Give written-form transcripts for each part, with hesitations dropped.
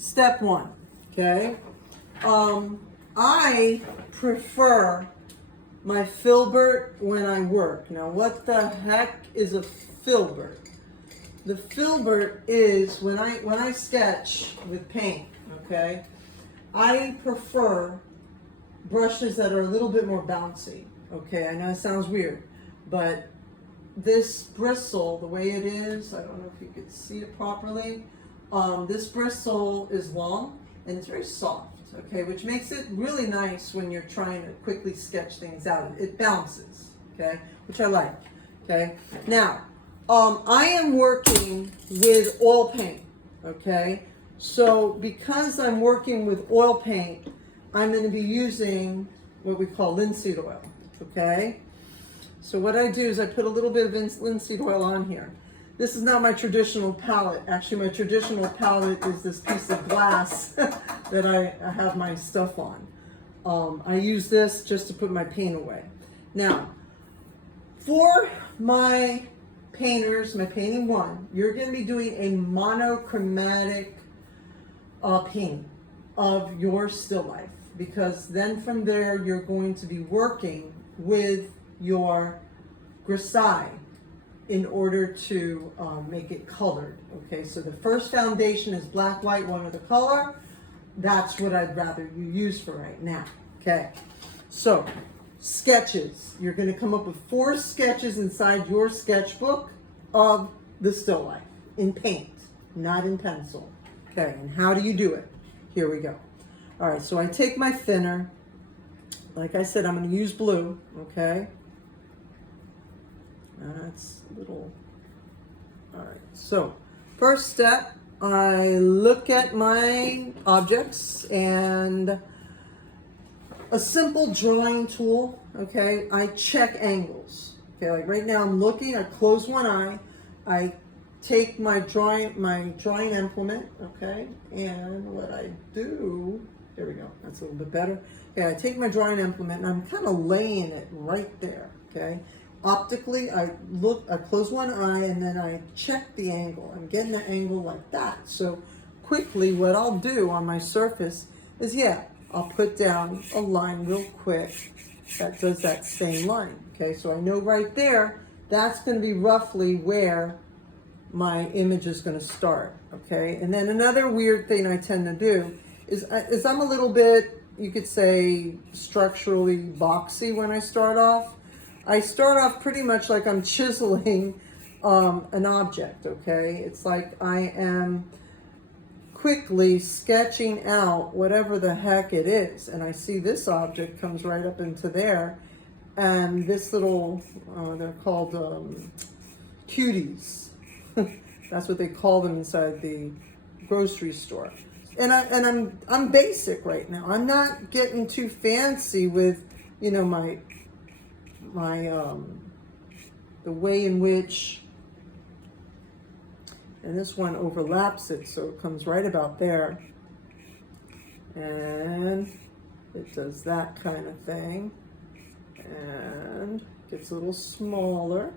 step one, okay? I prefer my filbert when I work. Now, what the heck is a filbert? The filbert is when I sketch with paint, okay? I prefer brushes that are a little bit more bouncy, okay? I know it sounds weird, but this bristle, the way it is, I don't know if you could see it properly. This bristle is long and it's very soft, okay, which makes it really nice when you're trying to quickly sketch things out. It bounces, okay, which I like, okay. Now, I am working with oil paint, okay. So because I'm working with oil paint, I'm going to be using what we call linseed oil, okay. So what I do is I put a little bit of linseed oil on here. This is not my traditional palette. Actually, my traditional palette is this piece of glass that I have my stuff on. I use this just to put my paint away. Now, for my painters, my painting one, you're going to be doing a monochromatic painting of your still life, because then from there you're going to be working with your grisaille in order to make it colored. Okay, so the first foundation is black, white, one of the color. That's what I'd rather you use for right now. Okay, so sketches. You're going to come up with 4 sketches inside your sketchbook of the still life in paint, not in pencil. Okay, and how do you do it? Here we go. All right, so I take my thinner. Like I said, I'm going to use blue, okay? That's a little, all right. So first step, I look at my objects and a simple drawing tool, okay? I check angles, okay? Like right now I'm looking, I close one eye, I take my drawing implement, okay? And what I do, there we go, that's a little bit better. Okay, I take my drawing implement and I'm kind of laying it right there, okay? Optically, I close one eye and then I check the angle. I'm getting the angle like that. So quickly, what I'll do on my surface is, yeah, I'll put down a line real quick that does that same line. Okay, so I know right there, that's going to be roughly where my image is going to start. Okay, and then another weird thing I tend to do is I'm a little bit, you could say, structurally boxy when I start off. I start off pretty much like I'm chiseling an object, okay? It's like I am quickly sketching out whatever the heck it is. And I see this object comes right up into there. And this little, they're called cuties. That's what they call them inside the grocery store. And I'm basic right now. I'm not getting too fancy with, you know, my the way in which, and this one overlaps it, so it comes right about there, and it does that kind of thing, and gets a little smaller,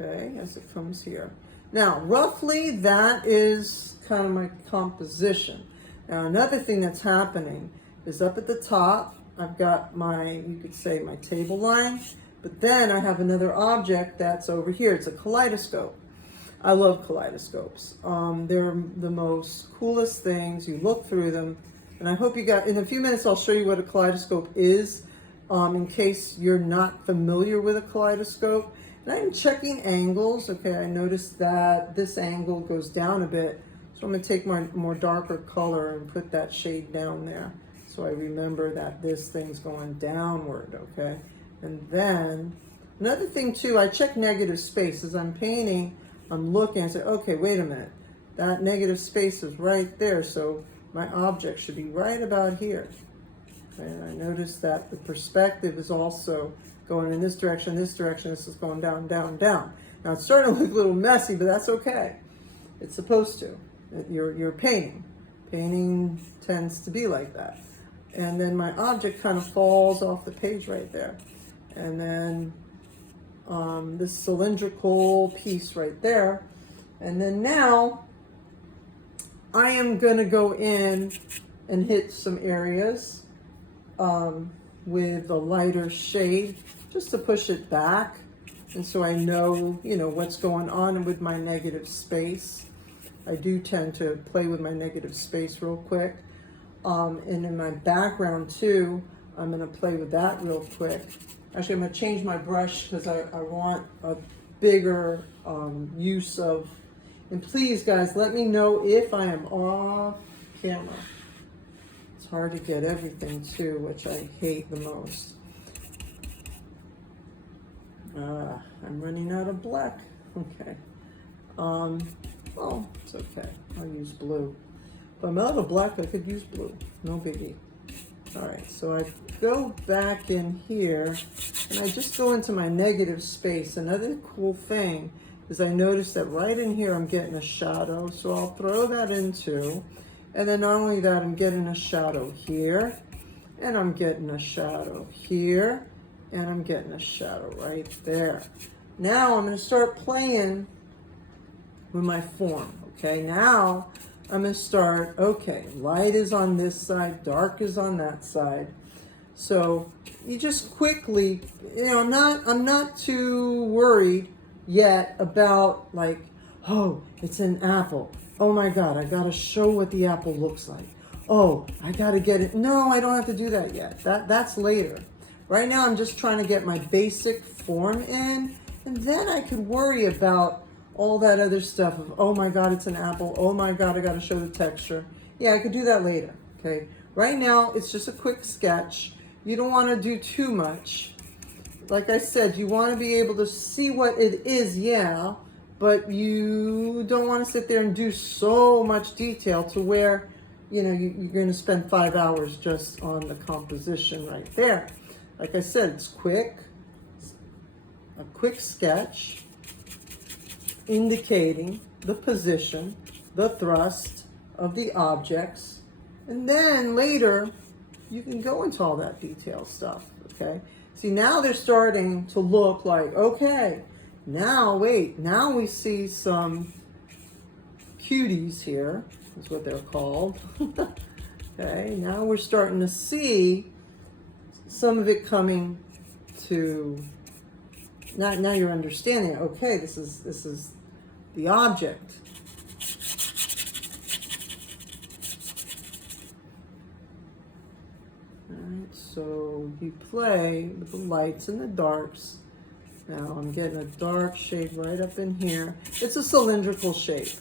okay, as it comes here. Now, roughly that is kind of my composition. Now, another thing that's happening is up at the top, I've got my, you could say, my table line. But then I have another object that's over here. It's a kaleidoscope. I love kaleidoscopes. They're the most coolest things. You look through them. And I hope you got, in a few minutes, I'll show you what a kaleidoscope is, in case you're not familiar with a kaleidoscope. And I'm checking angles. Okay, I noticed that this angle goes down a bit. So I'm going to take my more darker color and put that shade down there. So I remember that this thing's going downward, okay? And then another thing too, I check negative space. As I'm painting, I'm looking and say, okay, wait a minute. That negative space is right there. So my object should be right about here. And I notice that the perspective is also going in this direction, this is going down, down, down. Now it's starting to look a little messy, but that's okay. It's supposed to. You're painting. Painting tends to be like that. And then my object kind of falls off the page right there. And then this cylindrical piece right there. And then now I am going to go in and hit some areas with a lighter shade just to push it back. And so I know, you know, what's going on with my negative space. I do tend to play with my negative space real quick. And in my background too, I'm going to play with that real quick. Actually, I'm going to change my brush because I want a bigger use of, and please guys, let me know if I am off camera. It's hard to get everything too, which I hate the most. I'm running out of black. Okay. Oh, it's okay. I'll use blue. If I'm out of black, I could use blue. No biggie. All right, so I go back in here and I just go into my negative space. Another cool thing is I notice that right in here I'm getting a shadow, so I'll throw that into, and then not only that, I'm getting a shadow here, and I'm getting a shadow here, and I'm getting a shadow right there. Now I'm going to start playing with my form. Okay, now I'm going to start, okay, light is on this side, dark is on that side. So you just quickly, you know, I'm not too worried yet about like, oh, it's an apple. Oh my God, I got to show what the apple looks like. Oh, I got to get it. No, I don't have to do that yet. That's later. Right now, I'm just trying to get my basic form in, and then I could worry about all that other stuff of, oh my God, it's an apple. Oh my God, I got to show the texture. Yeah, I could do that later, okay? Right now, it's just a quick sketch. You don't want to do too much. Like I said, you want to be able to see what it is, yeah, but you don't want to sit there and do so much detail to where, you know, you're going to spend 5 hours just on the composition right there. Like I said, it's quick, a quick sketch indicating the position, the thrust of the objects, and then later you can go into all that detail stuff, okay? See, now they're starting to look like, okay, now wait, now we see some cuties here, is what they're called. Okay, now we're starting to see some of it coming to, now you're understanding, okay, this is the object. All right, so you play with the lights and the darks. Now I'm getting a dark shade right up in here. It's a cylindrical shape,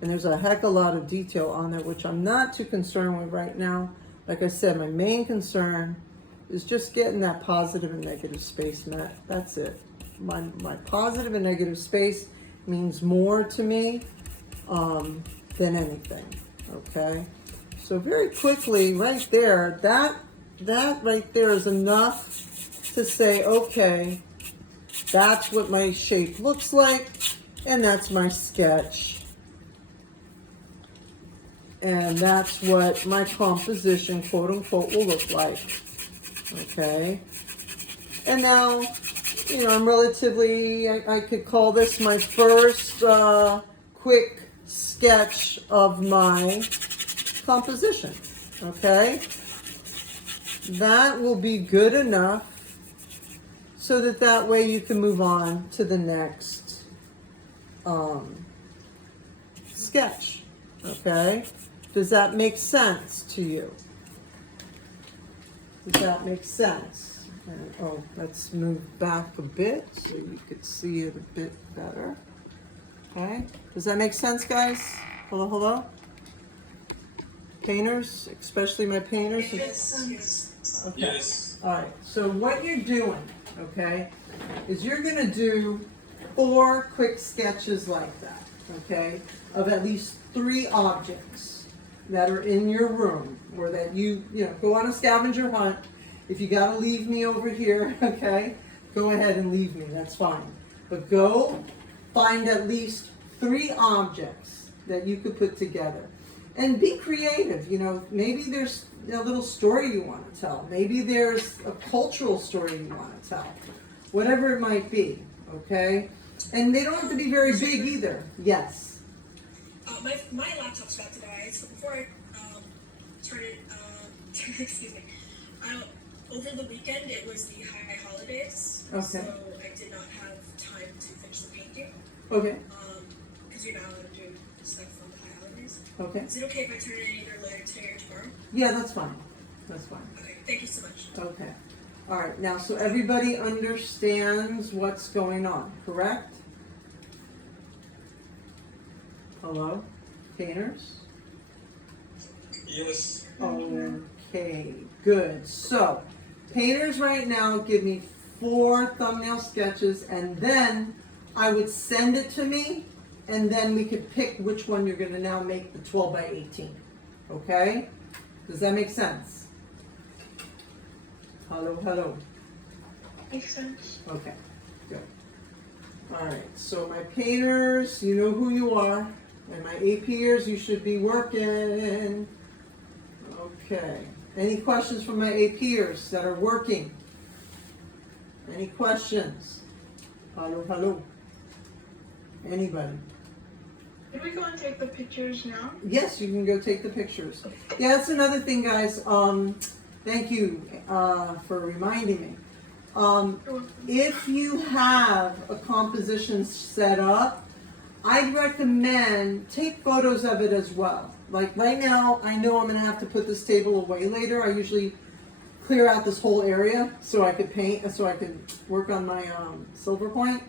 and there's a heck of a lot of detail on it, which I'm not too concerned with right now. Like I said, my main concern is just getting that positive and negative space met. That's it. My positive and negative space means more to me than anything, okay? So very quickly, right there, that right there is enough to say, okay, that's what my shape looks like, and that's my sketch. And that's what my composition, quote unquote, will look like. Okay. And now, you know, I'm relatively, I could call this my first quick sketch of my composition. Okay. That will be good enough so that way you can move on to the next sketch. Okay. Does that make sense to you? Does that make sense? And, oh, let's move back a bit so you could see it a bit better. Okay. Does that make sense, guys? Hello, hello? Painters, especially my painters. Yes. Okay. Yes. All right. So what you're doing, okay, is you're going to do 4 quick sketches like that, okay, of at least 3 objects that are in your room, or that you know, go on a scavenger hunt. If you got to leave me over here, okay, go ahead and leave me. That's fine. But go find at least 3 objects that you could put together. And be creative. You know, maybe there's a little story you want to tell. Maybe there's a cultural story you want to tell. Whatever it might be, okay? And they don't have to be very big either. Yes. My laptop's about to die, so before I turn it, excuse me, over the weekend it was the high holidays, Okay. so I did not have time to finish the painting. Okay. Because you're not allowed to do stuff on the high holidays. Okay. Is it okay if I turn it in either later today or tomorrow? Yeah, that's fine. That's fine. Okay, thank you so much. Okay. All right. Now, so everybody understands what's going on, correct? Hello, painters? Yes. Okay, good. So, painters right now give me 4 thumbnail sketches, and then I would send it to me, and then we could pick which one you're going to now make the 12 by 18. Okay? Does that make sense? Hello, hello. Makes sense. Okay, good. All right, so my painters, you know who you are, and my APers, you should be working. Okay. Any questions from my APers that are working? Any questions? Hello, hello. Anybody? Can we go and take the pictures now? Yes, you can go take the pictures. Yeah, that's another thing, guys. Thank you for reminding me. If you have a composition set up, I'd recommend take photos of it as well. Like right now, I know I'm gonna have to put this table away later. I usually clear out this whole area so I could paint, so I could work on my silver point.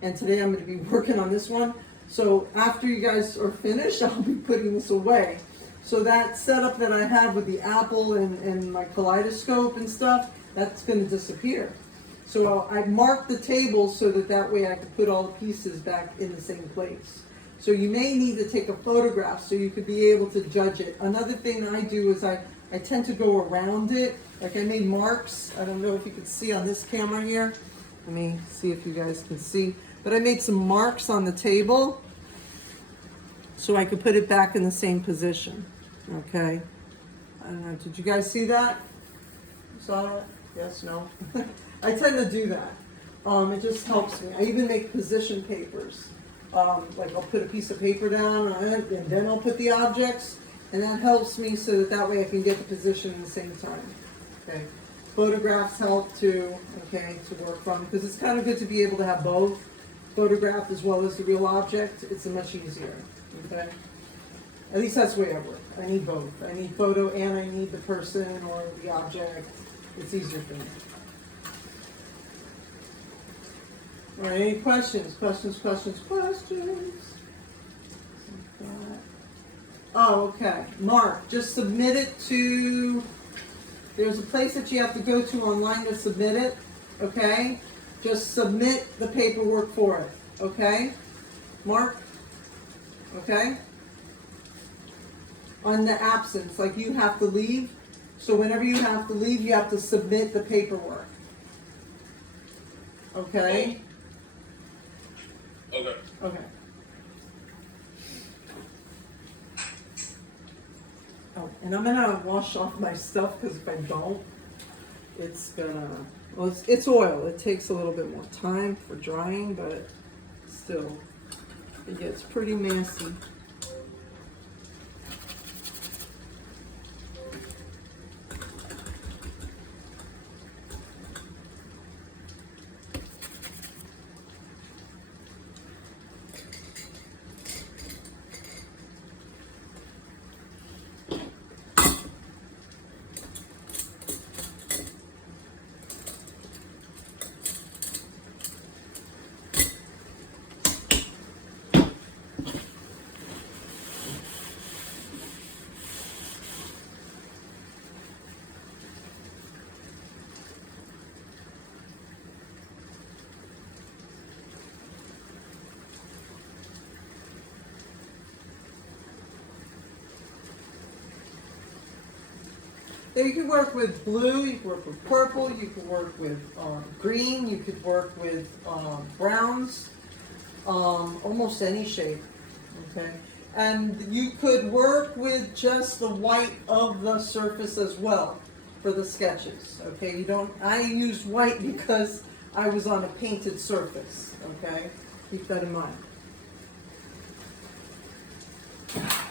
And today I'm gonna be working on this one. So after you guys are finished, I'll be putting this away. So that setup that I have with the apple and my kaleidoscope and stuff, that's gonna disappear. So I marked the table so that way I could put all the pieces back in the same place. So you may need to take a photograph so you could be able to judge it. Another thing I do is I tend to go around it. Like I made marks. I don't know if you can see on this camera here. Let me see if you guys can see. But I made some marks on the table so I could put it back in the same position. Okay. I don't know. Did you guys see that? You saw that? Yes, no? I tend to do that. It just helps me. I even make position papers. Like I'll put a piece of paper down on it, and then I'll put the objects, and that helps me so that way I can get the position at the same time. Okay. Photographs help too, okay, to work from, because it's kind of good to be able to have both photograph as well as the real object. It's much easier, okay? At least that's the way I work. I need both. I need photo and I need the person or the object. It's easier for me. All right, any questions? Questions? Oh, okay. Mark, just submit it to, there's a place that you have to go to online to submit it, okay? Just submit the paperwork for it, okay? Mark? Okay? On the absence, like you have to leave. So whenever you have to leave, you have to submit the paperwork. Okay? Okay. Okay. Oh, and I'm gonna wash off my stuff because if I don't, it's gonna, well, it's oil. It takes a little bit more time for drying, but still, it gets pretty messy. So you can work with blue, you can work with purple, you can work with green, you could work with browns, almost any shape, okay? And you could work with just the white of the surface as well for the sketches, okay? You don't, I use white because I was on a painted surface, okay? Keep that in mind. Okay.